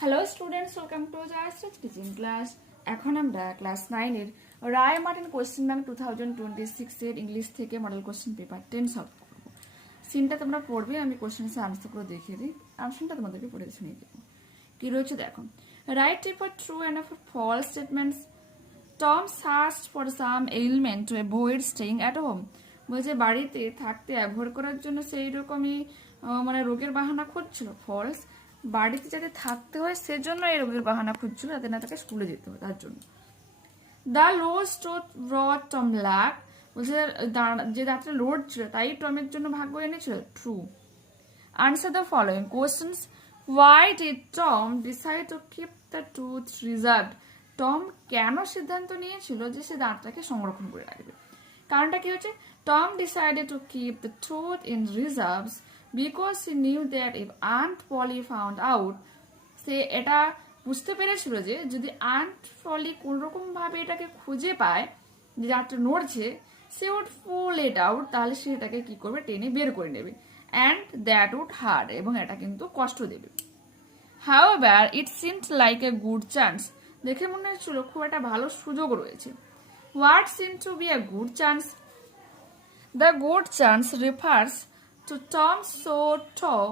Hello students, welcome to Joyshree's teaching class. এখন আমরা class 9 এর রায় মার্টিন কোয়েশ্চেন ব্যাংক 2026 এর ইংলিশ থেকে মডেল কোয়েশ্চেন পেপার 10 সলভ করবো। সিনটা তোমরা পড়বে, আমি কোয়েশ্চেনের আনসারগুলো দেখিয়ে দিই, অপশনটা তোমাদেরকে পড়ে শুনিয়ে দেবো। কি রয়েছে দেখো, right for true and for false statements. Tom searched for some element to avoid staying at home. বলছে বাড়িতে থাকতে অ্যাভয়েড করার জন্য সেই রকমই মানে রোগের বাহানা খুঁজছিল। ফলস, বাড়িতে যাতে থাকতে হয় সেজন্য এই রোগের বাহানা খুঁজছিল, যাতে না তাকে স্কুলে যেতে হয় তার জন্য। The loose tooth brought Tom luck. বলছে যে দাঁতটা লোড ছিল তাই টমের জন্য ভাগ্য এনেছিল। True. Answer the following questions. Why did Tom decide to keep the tooth reserved? Tom কেন সিদ্ধান্ত নিয়েছিল যে সে দাঁতটাকে সংরক্ষণ করে রাখবে? কারণটা কি হচ্ছে, Tom decided to keep the tooth in reserves because he knew that if Aunt Polly found out. সে এটা বুঝতে পেরেছিল যে যদি আন্ট পলি কোনোরকম ভাবে এটাকে খুঁজে পায় যে দাঁতটা নড়ছে, সে উড পুল ইট আউট, তাহলে সে এটাকে কি করবে, টেনে বের করে নেবে। অ্যান্ড দ্যাট উড হার্ট, এবং এটা কিন্তু কষ্ট দেবে। However, it seemed like a good chance. দেখে মনে হচ্ছিল খুব একটা ভালো সুযোগ রয়েছে। What seemed to be a good chance? The good chance refers to Tom's sore toe,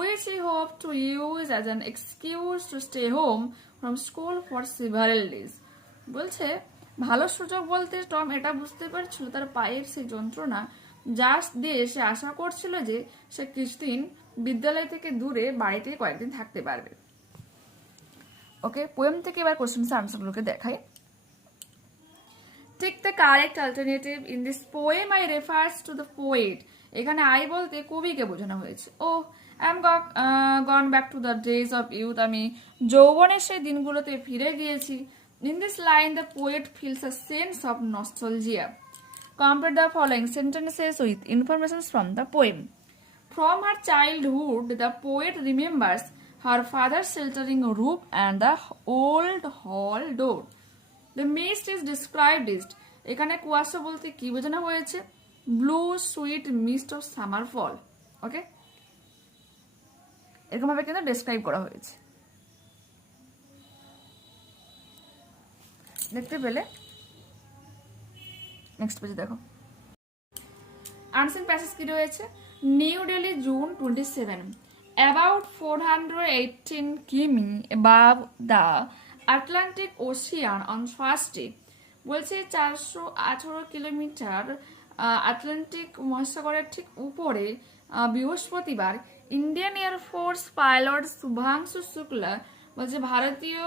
which he hoped to use as an excuse to stay home from school for several days. বলছে ভালো সুযোগ বলতে Tom এটা বুঝতে পারছিল তার পায়ের সেই যন্ত্রণা, যা দিয়ে সে আশা করছিল যে সে কিছুদিন বিদ্যালয় থেকে দূরে বাড়িতে কয়েকদিন থাকতে পারবে। ওকে, পোয়েম থেকে এবার কোশ্চেন আনসারগুলোকে দেখাই। Take the correct alternative. In this poem I refers to the poet. এখানে আই বলতে কবিকে বোঝানো হয়েছে। ও I am gone back to the days of youth. আমি যৌবনের সেই দিনগুলোতে ফিরে গিয়েছি। In this line the poet feels a sense of nostalgia. Compare the following sentences with information from the poem. From her childhood, the poet remembers her father's sheltering roof and the old hall door. The mist is described as, এখানে কুয়াশা বলতে কি বোঝানো হয়েছে, blue sweet mist of summer fall. Okay, এরকম ভাবে কিন্তু describe করা হয়েছে, দেখতে পেলে। নেক্সট পেজে দেখো আনসিন প্যাসেজ কি রয়েছে। নিউ দিল্লি June 27, about 418 কিমি above the Atlantic Ocean on Thursday. বলছে 418 কিলোমিটার আটলান্টিক মহাসাগরের ঠিক উপরে বৃহস্পতিবার Indian air force pilot Shubhanshu Shukla, বলছে ভারতীয়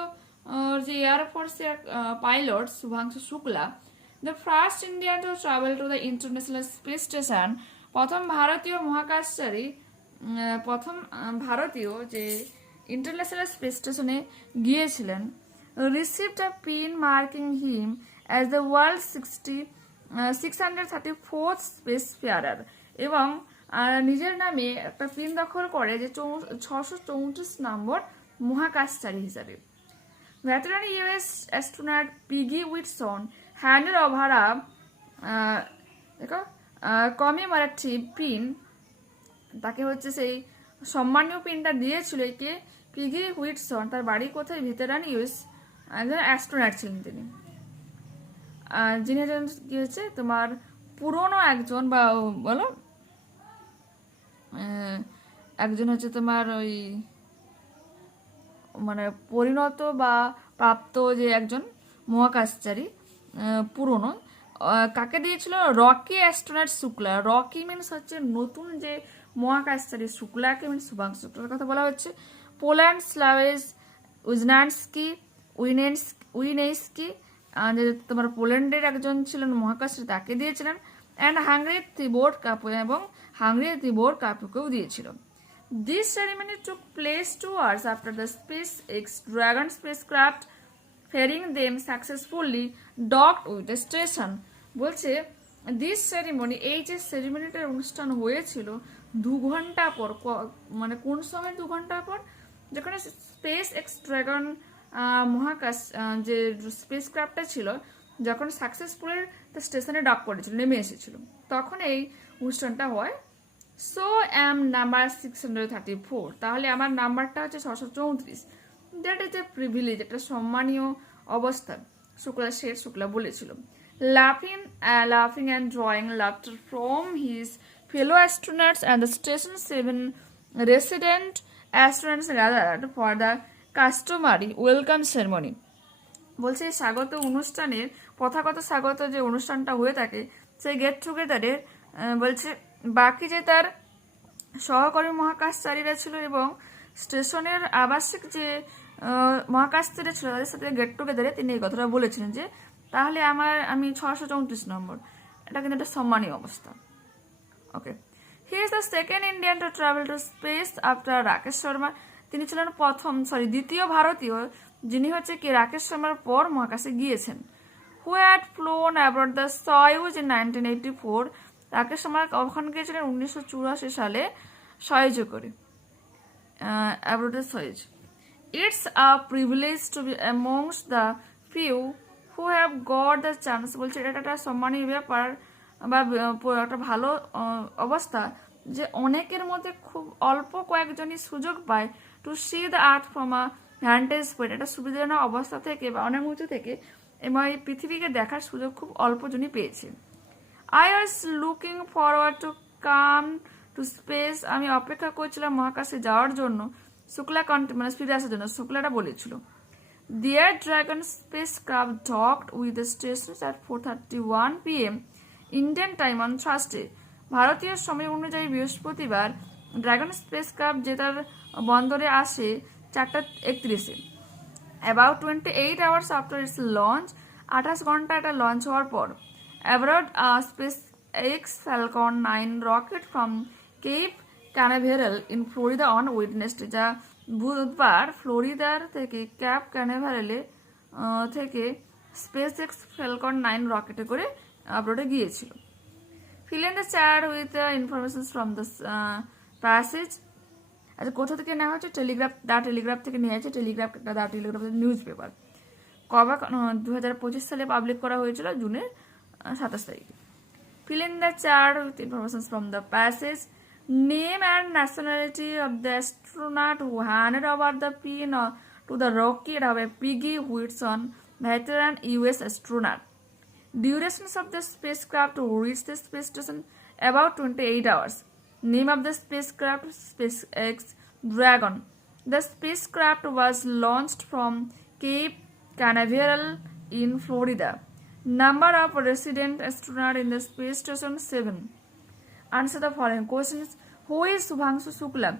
যে এয়ারফোর্সের pilot Shubhanshu Shukla, the first Indian to travel to the International Space Station, প্রথম ভারতীয় যে ইন্টারন্যাশনাল স্পেস স্টেশনে গিয়েছিলেন, received a pin marking him as the world's 634th spacefarer, এবং নিজের নামে একটা পিন দখল করে যে 634 নম্বর মহাকাশচারী হিসাবে। Veteran US astronaut Peggy Whitson handed over commemorative pin, তাকে হচ্ছে সেই সম্মানীয় পিনটা দিয়েছিল কে, পিগি হুইটসন। তার বাড়ি কোথায়, ভেটেরান ইউএস, একজন অ্যাস্ট্রোনট ছিলেন তিনি, যিনি কি হচ্ছে তোমার পুরনো একজন বা বলো একজন হচ্ছে তোমার ওই মানে পরিণত বা প্রাপ্ত যে একজন মহাকাশচারী পুরনো। কাকে দিয়েছিল, Rocky astronaut Shukla. Rocky means হচ্ছে নতুন যে মহাকাশচারী, শুক্লাকে মিনস শুভাংশু শুক্লার কথা বলা হচ্ছে। পোল্যান্ড স্লাভেজ উজনান্সকি উইনেস্কি, যে তোমার পোল্যান্ডের একজন ছিলেন মহাকাশচারী, তাকে দিয়েছিলেন। অ্যান্ড হাঙ্গেরির তিবোর কাপু, এবং হাঙ্গেরির তিবোর কাপুকেও দিয়েছিল। This ceremony took place 2 hours after the SpaceX Dragon spacecraft ferrying them successfully docked with the station. বলছে দিস সেরিমনি, এই যে সেরিমনিটার অনুষ্ঠান হয়েছিল 2 ঘন্টা পর, মানে কোন সময় 2 ঘন্টা পর, যেখানে স্পেস এক্স ড্রাগন মহাকাশ যে স্পেস ক্রাফটটা ছিল যখন সাকসেসফুলি স্টেশনে ডক করেছিল, নেমে এসেছিল, তখন এই অনুষ্ঠানটা হয়। সো এম নাম্বার 634, তাহলে আমার নাম্বারটা হচ্ছে 634। দ্যাট ইজ এ প্রিভিলেজ, একটা সম্মানীয় অবস্থা, শুক্লা বলেছিল। লাফিং and drawing laughter from his fellow astronauts and the station 7 resident astronauts gathered for the customary welcome ceremony. বলছে স্বাগত অনুষ্ঠানের, প্রথাগত স্বাগত যে অনুষ্ঠানটা হয়ে থাকে সেই গেট টুগেদারে বলছে বাকি যে তার সহকর্মী মহাকাশচারীরা ছিল এবং স্টেশনের আবাসিক যে মহাকাশচারীরা ছিল তাদের সাথে গেট টুগেদারে তিনি এই কথাটা বলেছিলেন যে তাহলে আমি 634 নম্বর। এটা কিন্তু একটা সম্মানীয় অবস্থা। Okay, he is the second Indian to travel to space after Rakesh Sharma. তিনি ছিলেন দ্বিতীয় ভারতীয় যিনি হচ্ছে কি রাকেশ শর্মার পর মহাকাশে গিয়েছেন। Who had flown about the Soyuz in 1984। Rakesh Sharma ওখানে গিয়েছিলেন 1984 সালে সয়ুজে করে, about the Soyuz. It's a privilege to be amongst the few who have got the chance. বলছে এটা একটা সম্মানীয় ব্যাপার বা একটা ভালো অবস্থা যে অনেকের মধ্যে খুব অল্প কয়েকজনই সুযোগ পায় to see the earth from a vantage point, এটা সুবিধাজনক অবস্থা থেকে বা অনেক উঁচু থেকে এবং এই পৃথিবীকে দেখার সুযোগ খুব অল্পজনই পেয়েছে। I was looking forward to come to space. আমি অপেক্ষা করছিলাম মহাকাশে যাওয়ার জন্য, শুক্লা মানে ফিরে আসার জন্য, শুক্লাটা বলেছিল। Their Dragon spacecraft docked with the stations at 4:31 p.m. Indian time on Thursday. ভারতীয় সময় অনুযায়ী বৃহস্পতিবার ড্রাগন স্পেসক্রাফট যে তার বন্দরে আসে 4:31-এ। About 28 hours after its launch, 28 ঘন্টা এটা লঞ্চ হওয়ার পর, aboard a SpaceX Falcon 9 rocket from Cape Canaveral in Florida on Wednesday, যা বুধবার ফ্লোরিদার থেকে ক্যাপ ক্যানাভারেলে থেকে স্পেসএক্স ফ্যালকন 9 রকেটে করে আপলোডে গিয়েছিল। Fill in the chat with information from the passage. আচ্ছা, কোথা থেকে নেওয়া হচ্ছে? টেলিগ্রাফ থেকে নিয়ে আছে। টেলিগ্রাফ নিউজ পেপার কবে 2025 সালে পাবলিক করা হয়েছিল জুনের 27 তারিখে। Fill in the chat with information from the passage. Name and nationality of the astronaut who handed over the pin to the rocket of a Peggy Whitson, veteran US astronaut. Durations of the spacecraft to reach the space station about 28 hours. Name of the spacecraft SpaceX Dragon. The spacecraft was launched from Cape Canaveral in Florida. Number of resident astronauts in the space station 7. Answer the following questions. Who is Subhangshu Shukla?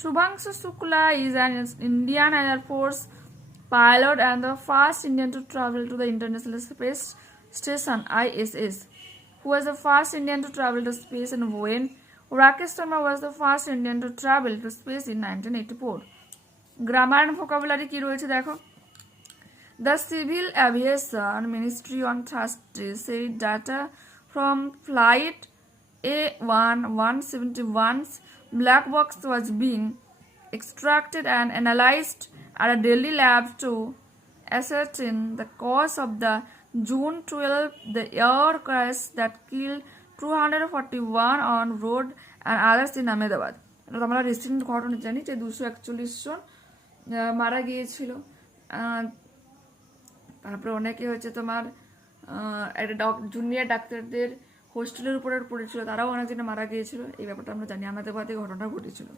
Subhangshu Shukla is an Indian Air Force pilot and the first Indian to travel to the International Space Station ISS. Who was the first Indian to travel to space and when? Rakesh Sharma was the first Indian to travel to space in 1984. Grammar and vocabulary কি রয়েছে দেখো। The Civil Aviation Ministry on Thursday said data from flight A171's black box was being extracted and analyzed at a Delhi lab to ascertain the cause of the June 12 the air crash that killed 241 on road and others in Ahmedabad. এটা আমরা recent ঘটনা জানি যে 241 জন মারা গিয়েছিল। তারপরে অনেকে হচ্ছে তোমার একটা জুনিয়র ডাক্তারদের হোস্টেলের উপরে পড়েছিল, তারাও অনেকদিনে মারা গিয়েছিল। এই ব্যাপারটা আমরা জানি, আহমেদাবাদে ঘটনা ঘটেছিল।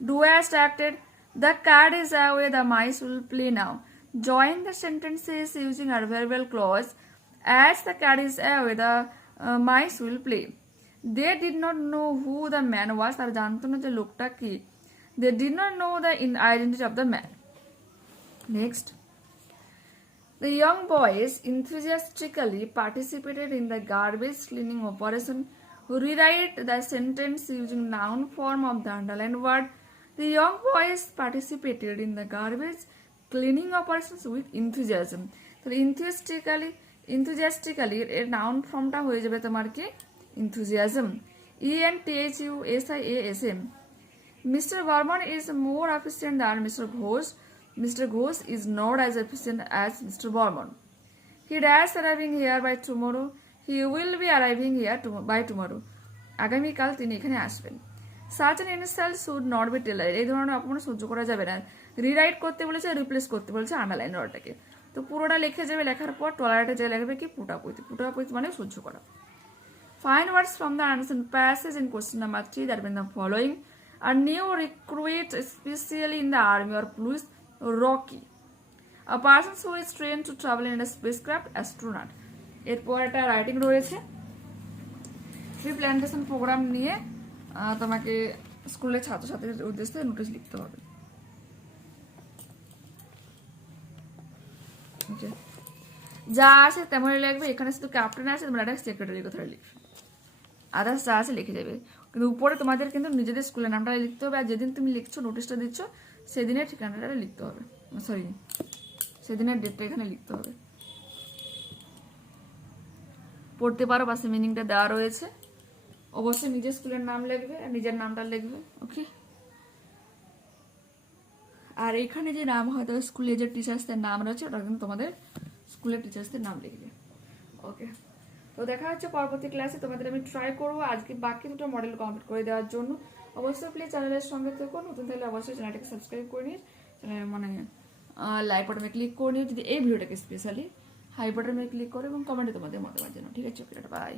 Do as acted. The cat is away, the mice will play now. Join the sentences using adverbial clause. As the cat is away, the mice will play. They did not know who the man was. তারা জানতো না যে লোকটা কি। They did not know the identity of the man. Next. The young boys enthusiastically participated in the garbage cleaning operation. Rewrite the sentence using noun form of the underlined word. The young boys participated in the garbage cleaning operations with enthusiasm. So enthusiastically এর noun formটা হয়ে যাবে তোমার কি enthusiasm. ENTHUSIASM. Mr. Burman is more efficient than Mr. Ghosh. Mr. Ghosh is not as efficient as Mr. Burman. He is arriving here by tomorrow. He will be arriving here by tomorrow. আগামীকাল তিনি এখানে আসবেন। Such an insult should not be tolerated. এই ধরনের অপমান সহ্য করা যাবে না। রিরাইট করতে বলেছে, রিপ্লেস করতে বলেছে আন্ডারলাইন ওয়ার্ডটাকে। তো পুরোটা লিখে যাবে, লেখার পর টলারেটে যে লিখবে কি পুটাপুতি। পুটাপুতি মানে সহ্য করা। Find words from the answer passage in question number 3 that when the following: a new recruit, especially in the army or police, Rocky. A person who is trained to travel in a spacecraft, astronaut. এরপর একটা writing রয়েছে। Tree plantation programme নিয়ে তোমাকে স্কুলের ছাত্রছাত্রীদের উদ্দেশ্যে notice লিখতে হবে। যা আছে তেমনই লিখবে। এখানে শুধু ক্যাপ্টেন আছে, তোমরা একটা সেক্রেটারি কথা লিখবে, আদার্স যা আছে লিখে যাবে। কিন্তু উপরে তোমাদের কিন্তু নিজেদের স্কুলের নামটা লিখতে হবে, আর যেদিন তুমি লিখছো নোটিশটা দিচ্ছ সেদিনের ঠিকানাটা লিখতে হবে, সরি সেদিনের ডেটটা এখানে লিখতে হবে। পড়তে পারো, পাশে মিনিংটা দেওয়া রয়েছে। অবশ্যই নিজের স্কুলের নাম লিখবে আর নিজের নামটা লিখবে, ওকে। আর এখানে যে নাম হয়তো স্কুলে যে টিচার্সদের নাম রয়েছে ওটা কিন্তু তোমাদের স্কুলের টিচার্সদের নাম লিখবে, ওকে। তো দেখা হচ্ছে পরবর্তী ক্লাসে। তোমাদের আমি ট্রাই করবো আজকে বাকি দুটো মডেল কমপ্লিট করে দেওয়ার জন্য। অবশ্যই প্লিজ চ্যানেলের সঙ্গে থেকো, নতুন থাকলে অবশ্যই চ্যানেলটাকে সাবস্ক্রাইব করে নিয়ে মানে লাইক বাটনে ক্লিক করে নিও যদি এই ভিডিওটাকে স্পেশালি হাই বাটনে ক্লিক করো এবং কমেন্টে তোমাদের মতামত জানাও, ঠিক আছে? বাই।